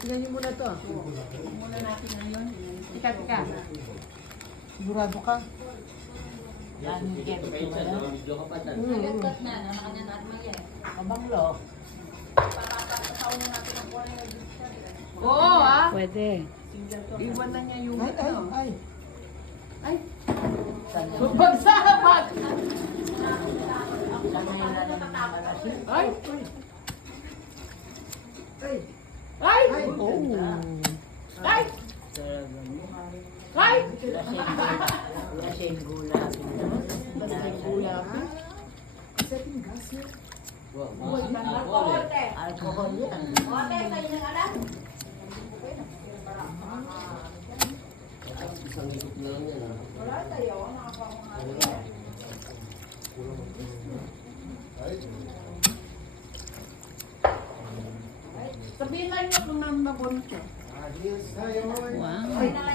Tingnan niyo muna to. Muna natin ngayon. Tika. Sigurado ka? Yan, get ito ba na? Nagagkat na, nakanya na at maya. Kabanglo. Papapataw na natin ang kore ng Oo, ah. Pwede. Iwan na niya yung Ay, ay, ano. ay. Ay. Bagsapat. Ay. Ay. Ay. Ay. Oh. Ay. Ay. Lasing gula. Lasing gula. Setting gas niya. Alcohol yan. Ote, kayo nang alam. Wala tayo, nakapangunga. Sabihin lang niyo kung nambabon siya. Wow. Ay, na